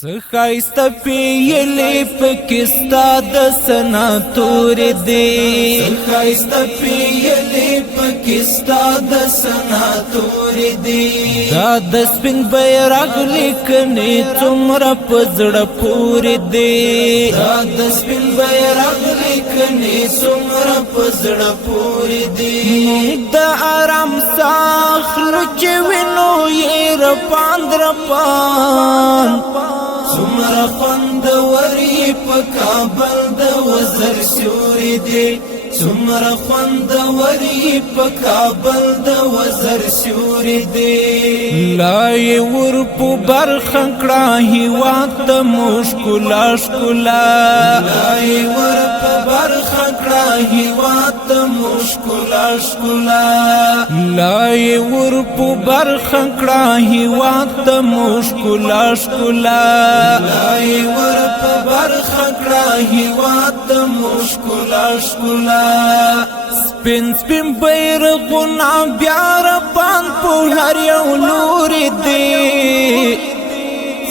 څخایست پیلی پکستا د سناتور دی څخایست پیلی پکستا د سناتور دی دا د سپین بیرغ لیکنی څومره پزړه پورې دی دا د سپین بیرغ لیکنی څومره پزړه پورې دی د آرام ساخلو چې وینو یې رپاند سمر خوند وری په کابل د وزر سیوري دی سمر خوند وری په کابل د وزر سیوري دی لای ور په برخه کړه هیواد د مشکلا شکلا لای ور په برخه کړه هیواد د مشکلا شکلا لای ور په برخه کړه هیواد د مشکلا شکلا لای ور په برخه کړه هیواد د مشکلا شکلا سپین سپین بیرغونه بیا رپان په هر یو لوري دی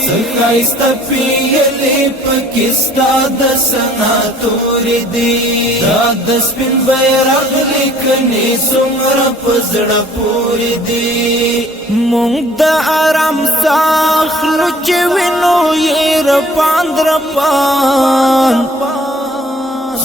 څخایست پیلی پکستا د سناتور دی دا د سپین بیرغ لیکنی څومره پزړه پورې دی مونږ د آرام ساخلو چې وینو یې رپاند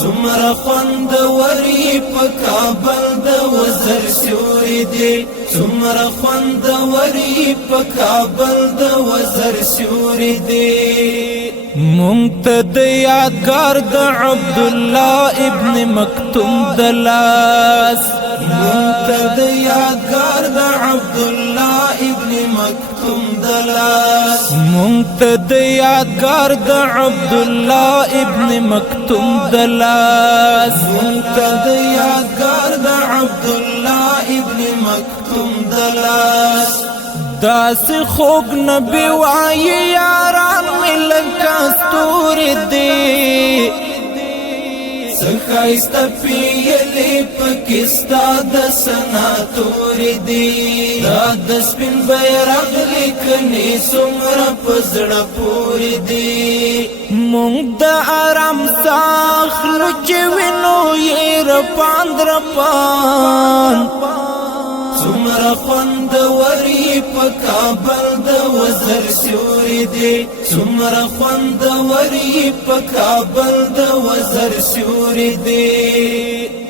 سمر خوند وری په کابل د وزر سیوري دی سمر خوند وری په کابل د وزر سیوري دی مونږ ته د یادګار د عبد الله ابن مکتوم د لاس مونږ ته د یادګار د عبد الله ابن مکتوم د لاس مونږ ته د یادګار د عبد الله ابن مکتوم د لاس مونږ ته د یادګار د عبد الله ابن مکتوم د لاس داس خوږ نبی وایي یاران ملک کاستور دی څخایست پیلی پکستا د سناتور دی دا د سپین بیرغ لیکنی څومره پزړه پورې دی مونږ د آرام ساخلو چې وینو یې رپاند سمر خوند وری په کابل د وزر سیوري دی سمر خوند وری په کابل د وزر سیوري دی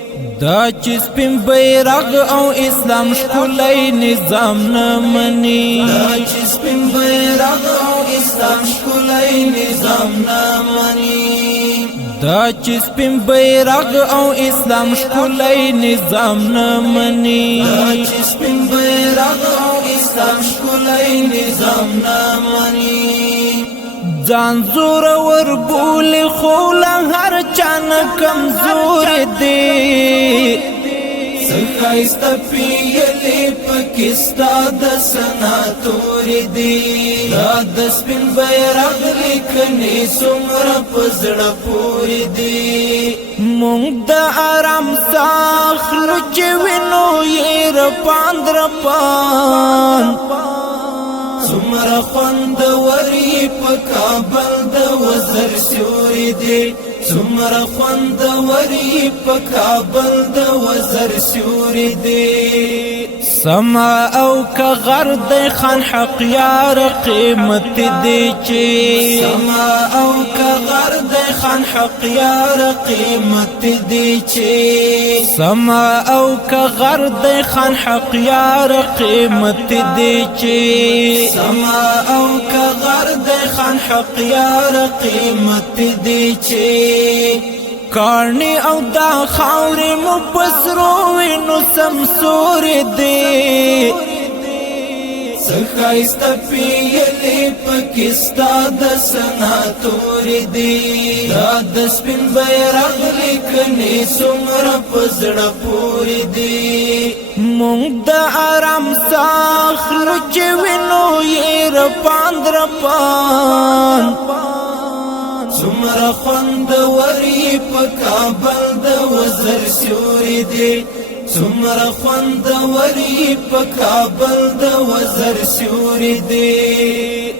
دا چې سپین بیرغ او اسلام ښکلی نظام نه مني دا چې سپین بیرغ او اسلام ښکلی نظام نه مني دا چې سپین بیرغ او اسلام ښکلی نظام نه مني دا چې سپین بیرغ او اسلام ښکلی نظام نه مني ځان زور ور بولي خو له هر چا نه کمزور دی څخایست پیلی پکستا د سناتور دی دا د سپین بیرغ لیکنی څومره پزړه پورې دی مونږ د آرام ساخلو چې وینو یې رپاند سمر خوند وری په کابل د وزر سیوري دی سمر خوند وری په کابل د وزر سیوري دی سما او که غر د خان حق یار قیمت دی چې سما او که غر د خان حق یار قیمت دی چې سما او که غر د خان حق یار قیمت دی چې سما او که غر د خان حق یار قیمت دی چې کارنی او دا خاورې مو پسرو وینو سمسور دی څخایست پیلی پکستا د سناتور دی دا د سپین بیرغ لیکنی څومره پزړه پورې دی مونږ د آرام ساخلو چې وینو یې رپاند سمر خوند وری په کابل د وزر سیوري دی سمر خوند وری په کابل د وزر سیوري دی